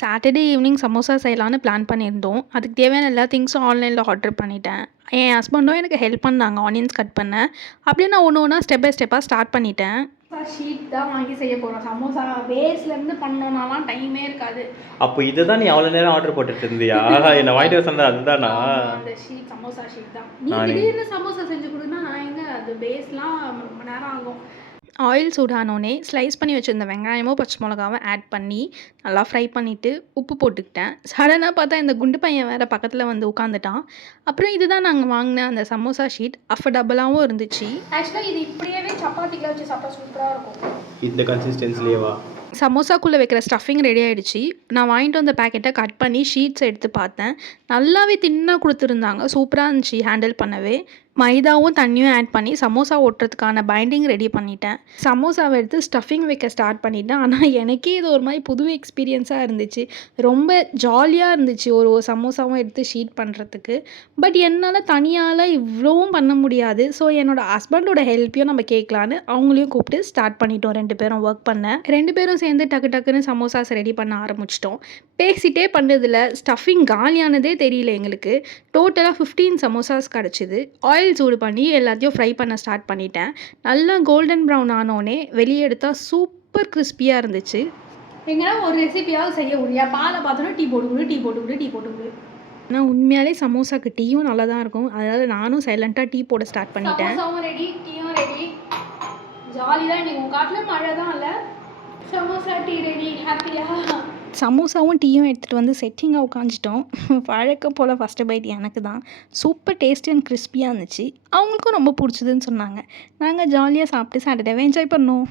Saturday evening samosa செய்யலான்னு plan பண்ணியிருந்தோம். அதுக்கு தேவையான எல்லா திங்ஸும் ஆன்லைனில் ஆர்டர் பண்ணிட்டேன். என் ஹஸ்பண்டும் எனக்கு ஹெல்ப் பண்ணாங்க ஆனியன்ஸ் கட் பண்ண. அப்படியே நான் ஒன்று ஒன்றா ஸ்டெப் பை ஸ்டெப்பாக ஸ்டார்ட் பண்ணிட்டேன். ஷீட் தான் வாங்கி செய்ய போகிறோம். சமோசா பேஸ்லேருந்து பண்ணோம்னாலாம் டைமே இருக்காது. அப்போ இதை தான் நீ அவ்வளோ நேரம் ஆர்டர் போட்டுட்டு இருந்தியா? என்ன வாங்கிட்டு வர சொன்னது அதுதானா? அந்த ஷீட் சமோசா ஷீட் தான். நீ திடீர்னு சமோசா செஞ்சு கொடுன்னா நான் எங்க, அது பேஸ்லாம் ரொம்ப நேரம் ஆகும். ஆயில் சூடானோடனே ஸ்லைஸ் பண்ணி வச்சுருந்த வெங்காயமும் பச்சை மிளகாவும் ஆட் பண்ணி நல்லா ஃப்ரை பண்ணிவிட்டு உப்பு போட்டுக்கிட்டேன். சடனாக பார்த்தா இந்த குண்டு பையன் வேறு பக்கத்தில் வந்து உட்காந்துட்டான். அப்புறம் இதுதான் நாங்கள் வாங்கின அந்த சமோசா ஷீட். அஃபர்டபுளாகவும் இருந்துச்சு. ஆக்சுவலாக இது இப்படியே சப்பாத்தியில் வச்சு சாப்பிட்டா சூப்பராக இருக்கும். இந்த கன்சிஸ்டன்சிலேவா? சமோசாக்குள்ளே வைக்கிற ஸ்டஃபிங் ரெடி ஆகிடுச்சு. நான் வாங்கிட்டு வந்த பேக்கெட்டை கட் பண்ணி ஷீட்ஸ் எடுத்து பார்த்தேன். நல்லாவே தின்னாக கொடுத்துருந்தாங்க. சூப்பராக இருந்துச்சு ஹேண்டில் பண்ணவே. மைதாவும் தண்ணியும் ஆட் பண்ணி சமோசா ஒட்டுறதுக்கான பைண்டிங் ரெடி பண்ணிட்டேன். சமோசாவை எடுத்து ஸ்டஃபிங் வைக்க ஸ்டார்ட் பண்ணிட்டேன். ஆனால் எனக்கே இது ஒரு மாதிரி புது எக்ஸ்பீரியன்ஸாக இருந்துச்சு. ரொம்ப ஜாலியாக இருந்துச்சு ஒரு சமோசாவும் எடுத்து ஷீட் பண்ணுறதுக்கு. பட் என்னால் தனியால் இவ்வளவும் பண்ண முடியாது. ஸோ என்னோடய ஹஸ்பண்டோட ஹெல்ப்பையும் நம்ம கேட்கலான்னு அவங்களையும் கூப்பிட்டு ஸ்டார்ட் பண்ணிட்டோம். 2 பேரும் ஒர்க் பண்ண. 2 பேரும் சேர்ந்து டக்கு டக்குன்னு சமோசாஸ் ரெடி பண்ண ஆரம்பிச்சிட்டோம். பேசிகிட்டே பண்ணதில் ஸ்டஃபிங் காலியானதே தெரியல எங்களுக்கு. டோட்டலாக 15 சமோசாஸ் கிடச்சிது. ஆயில் சூடு பண்ணி எல்லாத்தையும் ஃப்ரை பண்ண ஸ்டார்ட் பண்ணிட்டேன். நல்லா கோல்டன் ப்ரௌன் ஆனோடனே வெளியே எடுத்தால் சூப்பர் கிறிஸ்பியாக இருந்துச்சு. எங்கன்னா ஒரு ரெசிபியாவது செய்ய முடியா? பாலை பார்த்தோன்னா டீ போட்டுக்கொடு. ஆனால் உண்மையாலே சமோசாக்கு டீயும் நல்லா தான் இருக்கும். அதாவது நானும் சைலண்ட்டாக டீ போட ஸ்டார்ட் பண்ணிட்டேன். சமோசாவும் ரெடி, டீயும் ரெடி. ஜாலி தான். இன்னைக்கு உங்கள் காட்டில் மழை தான் இல்லை. Samosa tea ready. ஹாப்பியா? சமோசாவும் டீயும் எடுத்துகிட்டு வந்து செட்டிங்காக உட்காந்துட்டோம். வழக்கம் போல் ஃபஸ்ட்டு பைட் எனக்கு தான். சூப்பர் டேஸ்டி அண்ட் கிறிஸ்பியாக இருந்துச்சு. அவங்களுக்கும் ரொம்ப பிடிச்சதுன்னு சொன்னாங்க. நாங்கள் ஜாலியாக சாப்பிட்டு சாட்டர்டேவே என்ஜாய் பண்ணோம்.